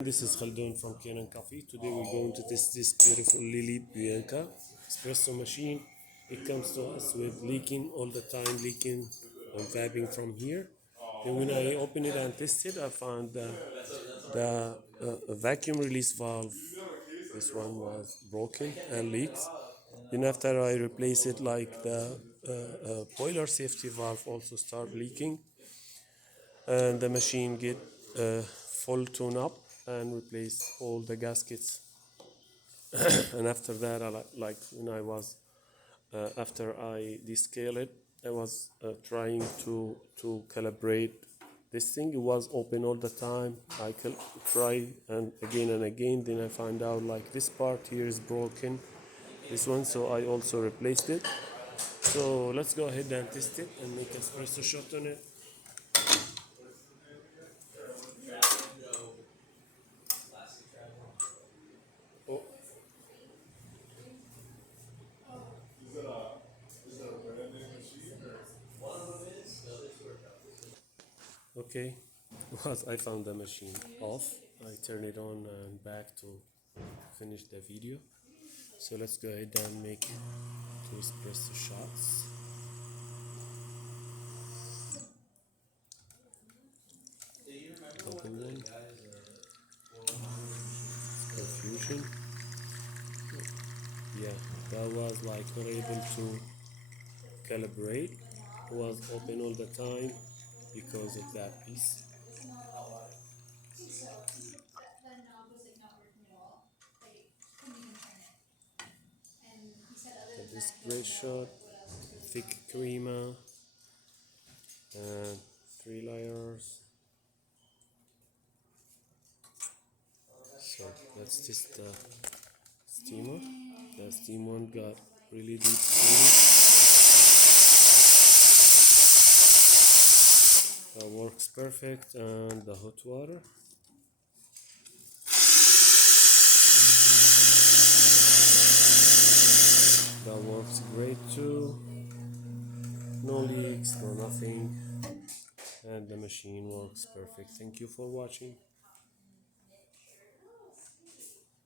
This is Khaldun from Kanen Coffee. Today we're going to test this beautiful Lelit Bianca espresso machine. It comes to us with leaking all the time, leaking and vabbing from here. And when I open it and test it, I found the vacuum release valve. This one was broken and leaks. Then after I replace it, like the boiler safety valve also start leaking, and the machine get full tune up and replace all the gaskets. And after that, like when I was after I descale it, I was trying to calibrate this thing. It was open all the time. I try and again, then I find out like this part here is broken, this one, so I also replaced it. So let's go ahead and test it and make a espresso shot on it. Oh, okay. Once I found the machine off, I turn it on and back to finish the video. So let's go ahead and make 2 espresso shots. Double one. Confusion. Yeah, that was like not able to calibrate. It was open all the time because of that piece. This great shot, thick crema, and 3 layers. So let's test the steamer. The steam one got really deep steam. That works perfect, and the hot water. That works great too. No leaks, no nothing, and the machine works perfect. Thank you for watching.